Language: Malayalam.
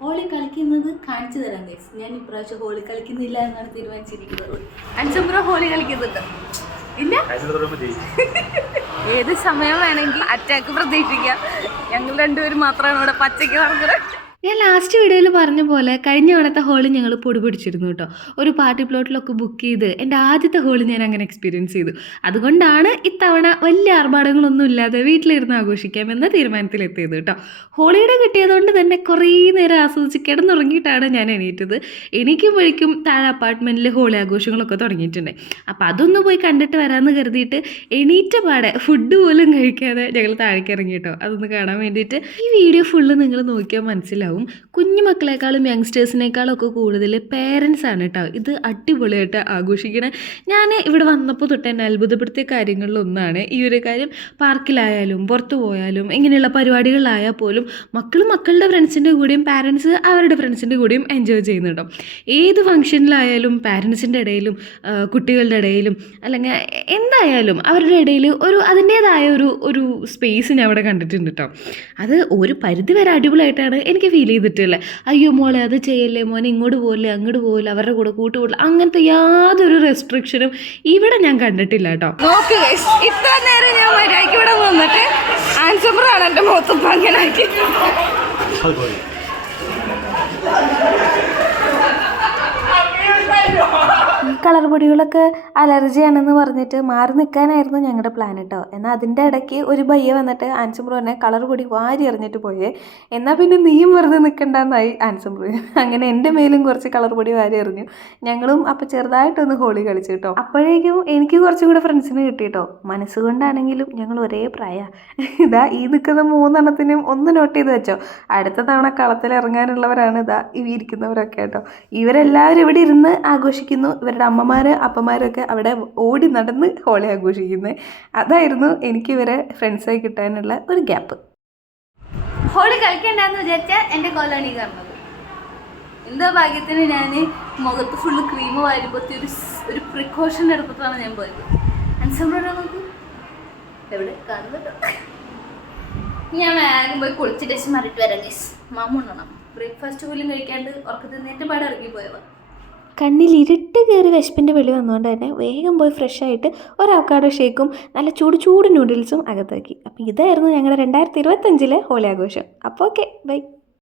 ഹോളി കളിക്കുന്നത് കാണിച്ചു തരാം ഗൈസ്. ഞാൻ ഇപ്രാവശ്യം ഹോളി കളിക്കുന്നില്ല എന്നാണ് തീരുമാനിച്ചിരിക്കുന്നത്. അൻസംബ്രോ ഹോളി കളിക്കുന്നുണ്ട് ഇല്ല? ഏത് സമയം വേണമെങ്കിൽ അറ്റാക്ക് പ്രതീക്ഷിക്കാം. ഞങ്ങൾ രണ്ടുപേരും മാത്രമാണ് ഇവിടെ പച്ചയ്ക്ക് നടക്കുന്നത്. ഞാൻ ലാസ്റ്റ് വീഡിയോയിൽ പറഞ്ഞ പോലെ കഴിഞ്ഞ തവണത്തെ ഹോളി ഞങ്ങൾ പൊടി പിടിച്ചിരുന്നു കേട്ടോ. ഒരു പാർട്ടി പ്ലോട്ടിലൊക്കെ ബുക്ക് ചെയ്ത് എൻ്റെ ആദ്യത്തെ ഹോളി ഞാൻ അങ്ങനെ എക്സ്പീരിയൻസ് ചെയ്തു. അതുകൊണ്ടാണ് ഇത്തവണ വലിയ ആർഭാടങ്ങളൊന്നും ഇല്ലാതെ വീട്ടിലിരുന്ന് ആഘോഷിക്കാമെന്ന തീരുമാനത്തിലെത്തിയത് കേട്ടോ. ഹോളിയുടെ കിട്ടിയതുകൊണ്ട് തന്നെ കുറേ നേരം ആസ്വദിച്ച് കിടന്നുറങ്ങിയിട്ടാണ് ഞാൻ എണീറ്റത്. എണീക്കുമ്പോഴേക്കും താഴെ അപ്പാർട്ട്മെൻറ്റിൽ ഹോളി ആഘോഷങ്ങളൊക്കെ തുടങ്ങിയിട്ടുണ്ട്. അപ്പോൾ അതൊന്ന് പോയി കണ്ടിട്ട് വരാമെന്ന് കരുതിയിട്ട് എണീറ്റ പാടെ ഫുഡ് പോലും കഴിക്കാതെ ഞങ്ങൾ താഴേക്ക് ഇറങ്ങി കേട്ടോ. അതൊന്ന് കാണാൻ വേണ്ടിയിട്ട്. ഈ വീഡിയോ ഫുള്ള് നിങ്ങൾ നോക്കിയാൽ മനസ്സിലാവും കുഞ്ഞു മക്കളെക്കാളും യങ്സ്റ്റേഴ്സിനേക്കാളും ഒക്കെ കൂടുതൽ പേരൻസ് ആണ് കേട്ടോ ഇത് അടിപൊളിയായിട്ട് ആഘോഷിക്കണേ. ഞാൻ ഇവിടെ വന്നപ്പോൾ തൊട്ട് എന്നെ അത്ഭുതപ്പെടുത്തിയ കാര്യങ്ങളിലൊന്നാണ് ഈ ഒരു കാര്യം. പാർക്കിലായാലും പുറത്തു പോയാലും ഇങ്ങനെയുള്ള പരിപാടികളിലായാൽ പോലും മക്കളുടെ ഫ്രണ്ട്സിൻ്റെ കൂടെയും പാരൻസ് അവരുടെ ഫ്രണ്ട്സിൻ്റെ കൂടെയും എൻജോയ് ചെയ്യുന്നുണ്ടോ. ഏത് ഫംഗ്ഷനിലായാലും പാരൻസിൻ്റെ ഇടയിലും കുട്ടികളുടെ ഇടയിലും അല്ലെങ്കിൽ എന്തായാലും അവരുടെ ഇടയിൽ അതിൻ്റേതായ ഒരു സ്പേസ് ഞാൻ അവിടെ കണ്ടിട്ടുണ്ട് കേട്ടോ. അത് ഒരു പരിധി വരെ അടിപൊളിയായിട്ടാണ് എനിക്ക് ഫീൽ ചെയ്തിട്ടില്ലേ. അയ്യോ മോളെ അത് ചെയ്യല്ലേ, മോനെ ഇങ്ങോട്ട് പോകില്ലേ അങ്ങോട്ട് പോകില്ല, അവരുടെ കൂടെ കൂട്ടുപോകില്ല, അങ്ങനത്തെ യാതൊരു റെസ്ട്രിക്ഷനും ഇവിടെ ഞാൻ കണ്ടിട്ടില്ല കേട്ടോ. നോക്ക് ഇത്ര നേരം ഞാൻ മര്യാദയ്ക്ക് ഇവിടെ വന്നിട്ട് ആൻസംബ്രാണ് എൻ്റെ മുഖത്ത് അങ്ങനാക്കി. ഈ കളർ പൊടികളൊക്കെ അലർജിയാണെന്ന് പറഞ്ഞിട്ട് മാറി നിൽക്കാനായിരുന്നു ഞങ്ങളുടെ പ്ലാൻ കേട്ടോ. എന്നാൽ അതിൻ്റെ ഇടയ്ക്ക് ഒരു പയ്യ വന്നിട്ട് ആൻസംബ്രോ തന്നെ കളർ പൊടി വാരി എറിഞ്ഞിട്ട് പോയേ. എന്നാൽ പിന്നെ നീയും വെറുതെ നിൽക്കണ്ടെന്നായി ആൻസംബ്രോ. അങ്ങനെ എൻ്റെ മേലും കുറച്ച് കളർ പൊടി വാരി എറിഞ്ഞു. ഞങ്ങളും അപ്പോൾ ചെറുതായിട്ടൊന്ന് ഹോളി കളിച്ചു കേട്ടോ. അപ്പോഴേക്കും എനിക്ക് കുറച്ചും കൂടെ ഫ്രണ്ട്സിന് കിട്ടി കേട്ടോ. മനസ്സുകൊണ്ടാണെങ്കിലും ഞങ്ങൾ ഒരേ പ്രായമാണ്. ഇതാ ഈ നിൽക്കുന്ന 3 എണ്ണത്തിനും ഒന്ന് നോട്ട് ചെയ്ത് വെച്ചോ. അടുത്ത തവണ കളത്തിൽ ഇറങ്ങാനുള്ളവരാണ് ഇതാ ഇരിക്കുന്നവരൊക്കെ കേട്ടോ. ഇവരെല്ലാവരും ഇവിടെ ഇരുന്ന് ആഘോഷിക്കുന്നു. ഇവരുടെ അപ്പന്മാരൊക്കെ അവിടെ ഓടി നടന്ന് ഹോളി ആഘോഷിക്കുന്നത്. അതായിരുന്നു എനിക്ക് ഇവരെ ഫ്രണ്ട്സായി കിട്ടാനുള്ള ഒരു ഗ്യാപ്പ്. ഹോളി കളിക്കണ്ടെന്ന് വിചാരിച്ചാൽ എൻ്റെ കോലോണി കാണുന്നത് എന്തോ ഭാഗ്യത്തിന് ഞാൻ മുഖത്ത് ഫുള്ള് ക്രീം വാരിപ്പോത്തി ഒരു പ്രിക്കോഷൻ എടുത്തിട്ടാണ് ഞാൻ പോയത്. അൻസംബ്രോ നോക്കൂ എവിടെ കാണുന്നുണ്ടോ. ഞാൻ വേഗം പോയി കുളിച്ച് ഡ്രസ് മാറിയിട്ട് വരാം ഗൈസ്. മാമുണ്ണണം. ബ്രേക്ക്ഫാസ്റ്റ് പോലും കഴിക്കാണ്ട് ഉറക്കത്തിൽ നേരത്തെ പാടെ ഇറങ്ങി പോയതാണ്. കണ്ണിൽ ഇരുട്ട് കയറി വിശപ്പിൻ്റെ വെളി വന്നുകൊണ്ട് തന്നെ വേഗം പോയി ഫ്രഷായിട്ട് ഒരു അവക്കാഡോ ഷേക്കും നല്ല ചൂട് നൂഡിൽസും അകത്താക്കി. അപ്പോൾ ഇതായിരുന്നു ഞങ്ങളുടെ 2025 ഹോളി ആഘോഷം. അപ്പോൾ ഓക്കെ ബൈ.